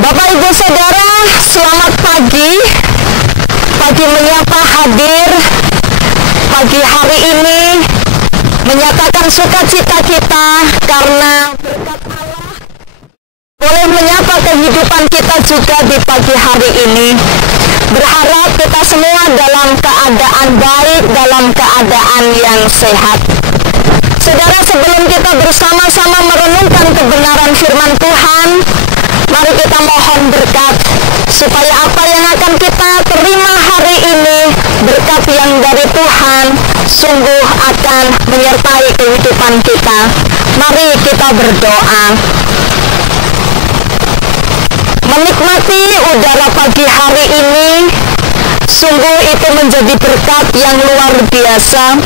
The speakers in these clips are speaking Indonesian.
Bapak Ibu Saudara, selamat pagi. Pagi menyapa hadir pagi hari ini menyatakan sukacita kita karena berkat Allah boleh menyapa kehidupan kita juga di pagi hari ini. Berharap kita semua dalam keadaan baik, dalam keadaan yang sehat. Saudara, sebelum kita bersama-sama merenungkan kebenaran firman Tuhan, mari kita mohon berkat supaya apa yang akan kita terima hari ini, berkat yang dari Tuhan sungguh akan menyertai kehidupan kita. Mari kita berdoa. Menikmati udara pagi hari ini sungguh itu menjadi berkat yang luar biasa.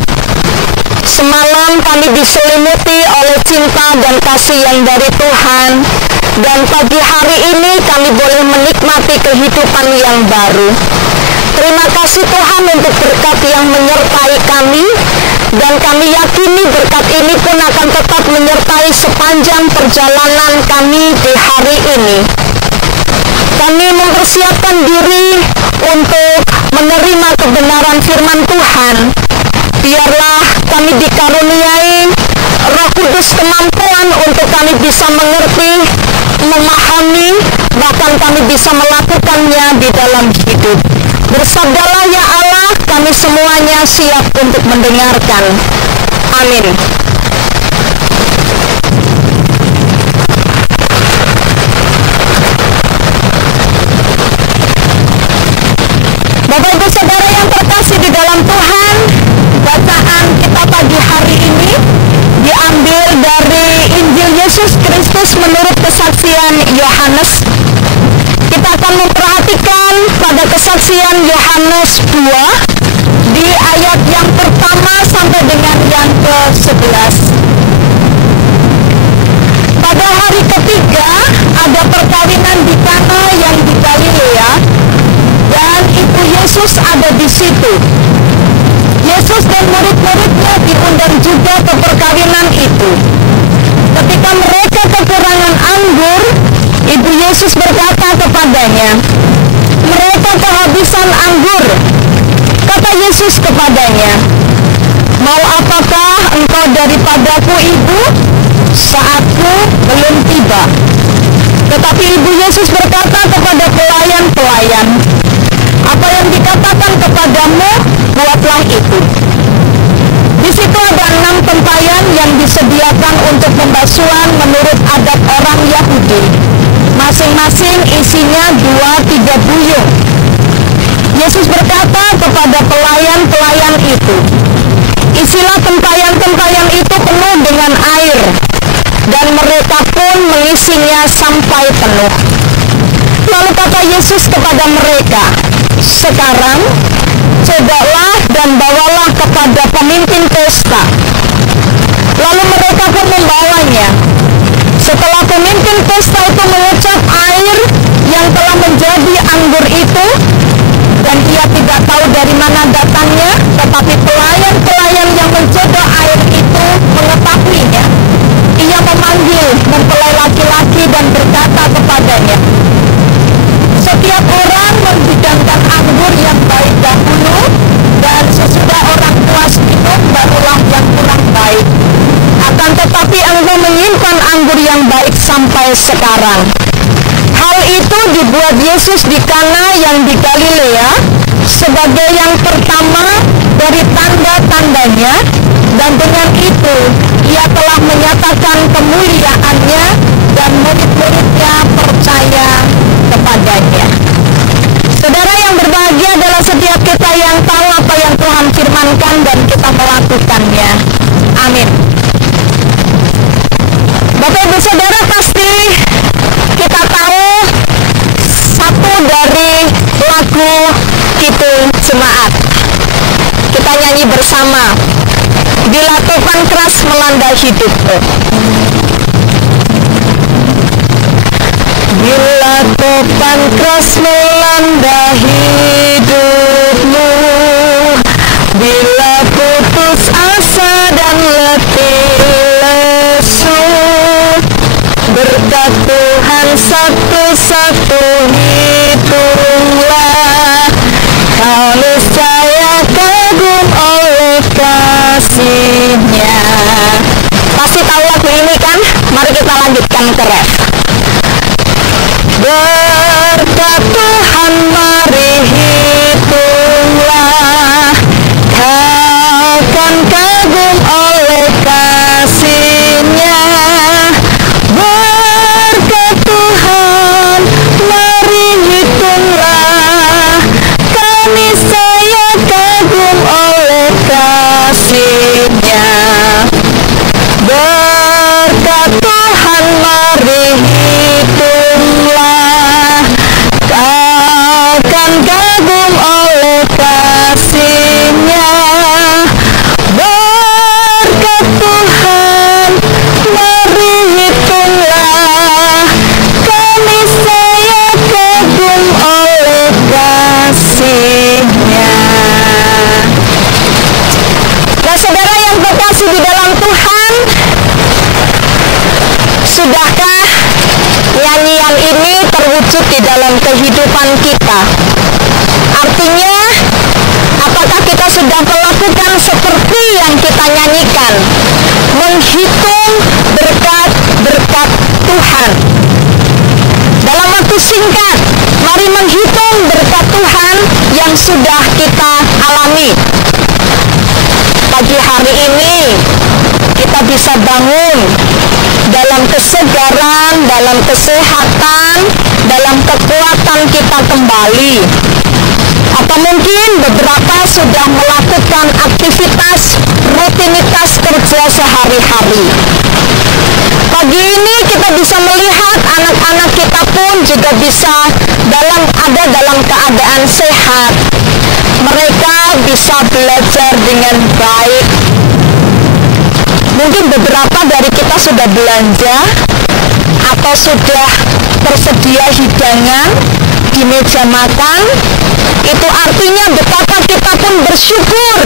Semalam kami diselimuti oleh cinta dan kasih yang dari Tuhan, dan pagi hari ini kami boleh menikmati kehidupan yang baru. Terima kasih Tuhan untuk berkat yang menyertai kami, dan kami yakini berkat ini pun akan tetap menyertai sepanjang perjalanan kami di hari ini. Kami mempersiapkan diri untuk menerima kebenaran firman Tuhan. Biarlah kami dikaruniai Roh Kudus kemampuan untuk kami bisa mengerti, memahami, bahkan kami bisa melakukannya di dalam hidup. Bersabdalah ya Allah, kami semuanya siap untuk mendengarkan. Amin. Bapak Ibu Saudara yang terkasih di dalam Tuhan, bacaan kita pagi hari ini diambil dari Injil Yesus Kristus menurut kesaksian Yohanes. Kita akan memperhatikan pada kesaksian Yohanes 2 di ayat yang pertama sampai dengan yang ke-11. Pada hari ketiga ada perkawinan di Kana yang di Galilea, dan ibu Yesus ada di situ. Yesus dan murid-muridnya diundang juga ke perkawinan itu. Ketika mereka kekurangan anggur, ibu Yesus berkata kepadanya, "Mereka kehabisan anggur." Kata Yesus kepadanya, "Mau apakah engkau daripadaku, ibu? Saatku belum tiba." Tetapi ibu Yesus berkata kepada pelayan-pelayan, "Apa yang dikatakan kepadamu, buatlah itu." Di situ ada 6 tempayan yang disediakan untuk pembasuhan menurut adat orang Yahudi. Masing-masing isinya 2-3 buyung. Yesus berkata kepada pelayan-pelayan itu, "Isilah tempayan-tempayan itu penuh dengan air." Dan mereka pun mengisinya sampai penuh. Lalu kata Yesus kepada mereka, "Sekarang cobalah dan bawalah kepada pemimpin pesta." Lalu mereka pun membawanya. Setelah pemimpin pesta itu mengucap air yang telah menjadi anggur itu, dan ia tidak tahu dari mana datangnya, tetapi pelayan-pelayan yang mencoba air itu mengetahuinya. Ia memanggil mempelai laki-laki dan berkata kepadanya, "Setiap orang menghidangkan anggur yang baik dahulu, dan sesudah orang puas minum barulah yang kurang baik. Akan tetapi engkau menyimpan anggur yang baik sampai sekarang." Hal itu dibuat Yesus di Kana yang di Galilea sebagai yang pertama dari tanda-tandanya, dan dengan itu ia telah menyatakan kemuliaannya, dan murid-muridnya percaya kepadanya. Saudara yang berbahagia adalah setiap kita yang tahu apa yang Tuhan firmankan dan kita melakukannya. Amin. Bapak Ibu Saudara, pasti kita tahu satu dari lagu Kidung Jemaat. Kita nyanyi bersama, "Bila topan keras melanda hidupku." Bila topan keras melanda hidupmu, bila putus asa dan letih lesu, berkat Tuhan satu satu hitunglah, kau niscaya kagum oleh kasih-Nya. Pasti tahu lagu ini kan? Mari kita lanjutkan ke ref. Berkat Tuhan mari hitunglah, kau kan kagum oleh kasih-Nya. Berkat Tuhan mari hitunglah, kau niscaya kagum oleh kasih-Nya. Berkat Tuhan mari hitunglah, kau kan kagum oleh kasih-Nya. Berkat Tuhan mari hitunglah, kau niscaya kagum oleh kasih-Nya. Nah, saudara yang terkasih di dalam Tuhan, sudahkah nyanyian ini terwujud di dalam kehidupan kita? Artinya, apakah kita sudah melakukan seperti yang kita nyanyikan? Menghitung berkat-berkat Tuhan. Dalam waktu singkat, mari menghitung berkat Tuhan yang sudah kita alami. Pagi hari ini, kita bisa bangun dalam kesegaran, dalam kesehatan, dalam kekuatan kita kembali. Atau mungkin beberapa sudah melakukan aktivitas rutinitas kerja sehari-hari. Pagi ini kita bisa melihat anak-anak kita pun juga bisa ada dalam keadaan sehat. Mereka bisa belajar dengan baik. Mungkin beberapa dari kita sudah belanja atau sudah tersedia hidangan di meja makan. Itu artinya betapa kita pun bersyukur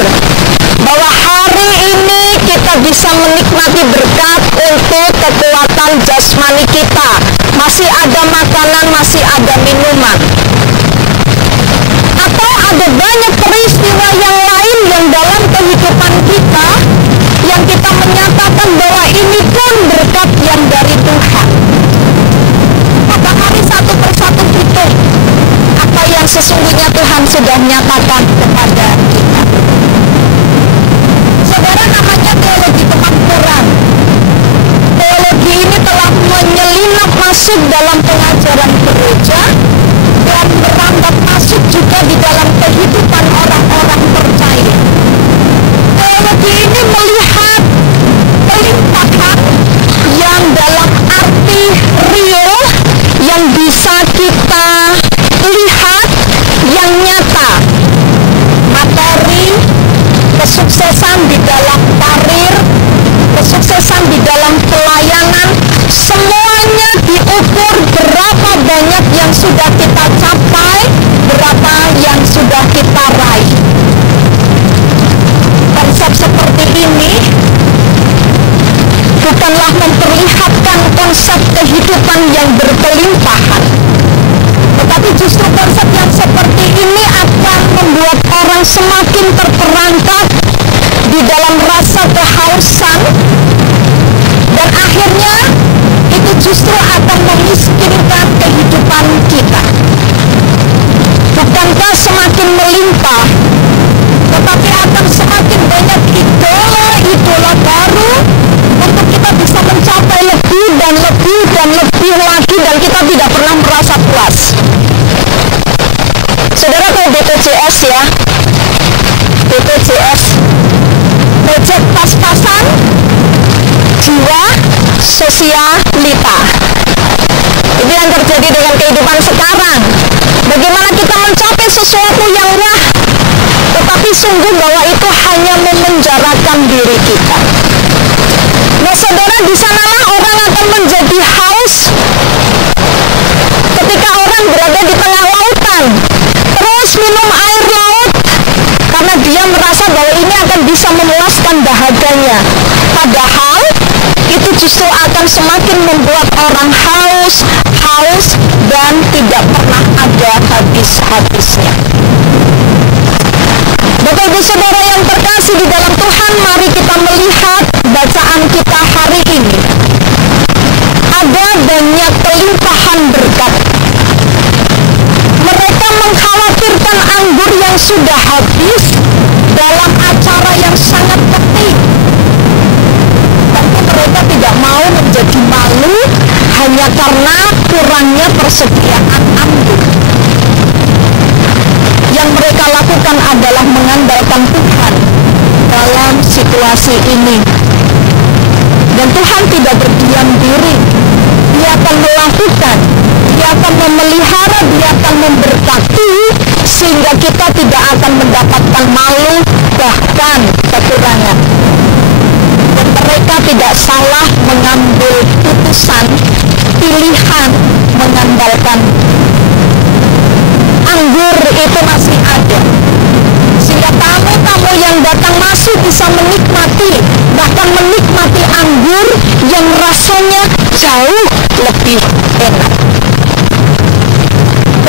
bahwa hari ini kita bisa menikmati berkat untuk kekuatan jasmani kita. Masih ada makanan, masih ada minuman. Atau ada banyak peristiwa yang lain yang dalam kehidupan kita yang kita menyatakan bahwa ini pun berkat yang dari Tuhan. Pada hari satu persatu hitung apa yang sesungguhnya Tuhan sudah nyatakan kepada kita. Saudara, namanya teologi kemakmuran. Teologi ini telah menyelinap masuk dalam pengajaran gereja dan merambat masuk juga di dalam kehidupan orang-orang percaya. Teologi ini melihat pelimpahan yang dalam arti real, yang bisa kita lihat, yang nyata. Materi, kesuksesan di dalam karir, kesuksesan di dalam pelayanan, semuanya diukur berapa banyak yang sudah kita capai, berapa yang sudah kita raih. Konsep seperti ini bukanlah memperlihatkan konsep kehidupan yang berkelimpahan, tetapi justru konsep yang seperti ini akan membuat orang semakin terperangkap di dalam rasa kehausan, dan akhirnya itu justru akan memiskinkan kehidupan kita. Bukankah semakin melimpah, tetapi akan semakin banyak idola baru untuk kita bisa mencapai lebih dan lebih dan lebih lagi, dan kita tidak pernah merasa puas. Saudara tahu BPJS ya? BPJS, Budget Pas-Pasan Jiwa Sosialita. Itu yang terjadi dengan kehidupan sekarang. Bagaimana kita mencapai sesuatu yang wah, tetapi sungguh bahwa itu hanya memenjarakan diri kita. Nah, saudara, di sanalah orang akan menjadi haus ketika orang berada di tengah lautan, terus minum air laut karena dia merasa bahwa ini akan bisa memuaskan dahaganya. Padahal itu justru akan semakin membuat orang haus Yesus dan tidak pernah ada habis-habisnya. Bapak Ibu Saudara yang terkasih di dalam Tuhan, mari kita melihat bacaan kita hari ini. Ada banyak kelimpahan berkat. Mereka mengkhawatirkan anggur yang sudah habis dalam acara yang sangat penting. Tapi mereka tidak mau menjadi malu hanya karena kurangnya persediaan anggur. Yang mereka lakukan adalah mengandalkan Tuhan dalam situasi ini. Dan Tuhan tidak berdiam diri. Dia akan melakukan, Dia akan memelihara, Dia akan memberkati, sehingga kita tidak akan mendapatkan malu, bahkan kekurangan. Dan mereka tidak salah mengambil putusan, pilihan, mengandalkan anggur itu masih ada, sehingga tamu-tamu yang datang masuk bisa menikmati, bahkan menikmati anggur yang rasanya jauh lebih enak.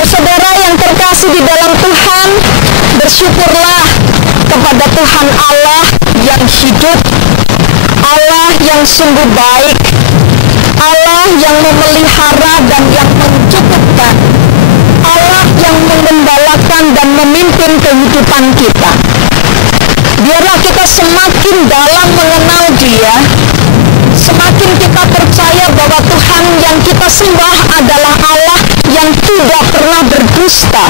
Saudara yang terkasih di dalam Tuhan, bersyukurlah kepada Tuhan Allah yang hidup, Allah yang sungguh baik, Allah yang memelihara dan yang mencukupkan, Allah yang mengembalakan dan memimpin kehidupan kita. Biarlah kita semakin dalam mengenal Dia, semakin kita percaya bahwa Tuhan yang kita sembah adalah Allah yang tidak pernah berdusta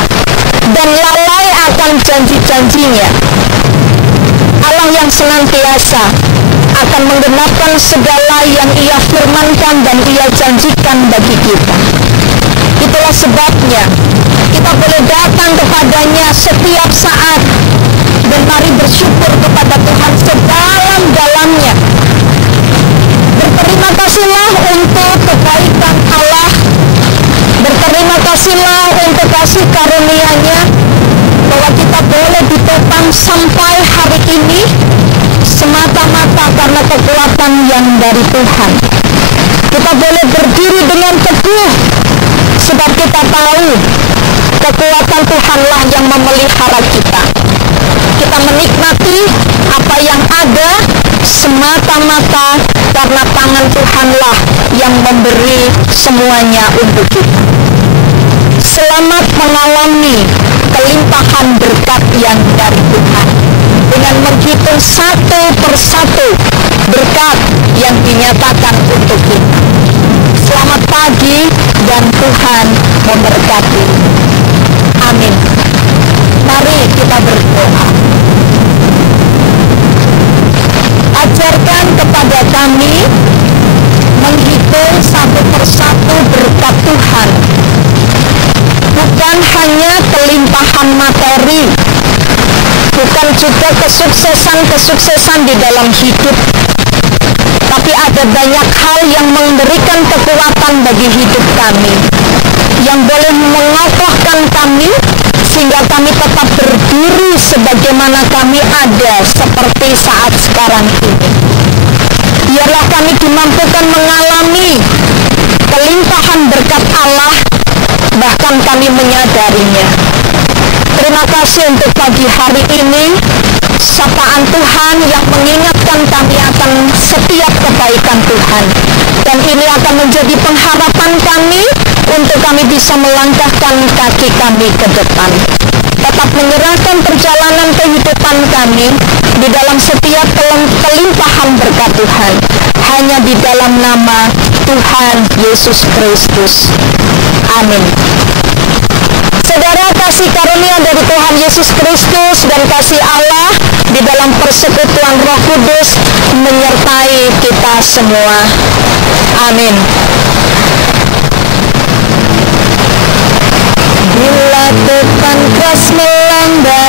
dan lalai akan janji-janjinya. Allah yang senantiasa akan menggenapkan segala yang Ia firmankan dan Ia janjikan bagi kita. Itulah sebabnya kita boleh datang kepadanya setiap saat, dan mari bersyukur kepada Tuhan sedalam-dalamnya. Berterima kasihlah untuk kebaikan Allah, berterima kasihlah untuk kasih karunia-Nya, bahwa kita boleh ditopang sampai hari ini semata-mata karena kekuatan yang dari Tuhan. Kita boleh berdiri dengan teguh sebab kita tahu kekuatan Tuhanlah yang memelihara kita. Kita menikmati apa yang ada semata-mata karena tangan Tuhanlah yang memberi semuanya untuk kita. Selamat mengalami kelimpahan berkat yang dari Tuhan dengan menghitung satu persatu berkat yang dinyatakan untuk kita. Selamat pagi dan Tuhan memberkati. Amin. Mari kita berdoa. Ajarkan kepada kami menghitung satu persatu berkat Tuhan, bukan hanya kelimpahan materi, bukan juga kesuksesan-kesuksesan di dalam hidup, tapi ada banyak hal yang memberikan kekuatan bagi hidup kami, yang boleh mengokohkan kami sehingga kami tetap berdiri sebagaimana kami ada seperti saat sekarang ini. Biarlah kami dimampukan mengalami kelimpahan berkat Allah, bahkan kami menyadarinya. Terima kasih untuk pagi hari ini, sapaan Tuhan yang mengingatkan kami akan setiap kebaikan Tuhan. Dan ini akan menjadi pengharapan kami untuk kami bisa melangkahkan kaki kami ke depan. Tetap menyerahkan perjalanan kehidupan kami di dalam setiap kelimpahan berkat Tuhan, hanya di dalam nama Tuhan Yesus Kristus. Amin. Saudara, kasih karunia dari Tuhan Yesus Kristus dan kasih Allah di dalam persekutuan Roh Kudus menyertai kita semua. Amin. Bila Tuhan keras melanda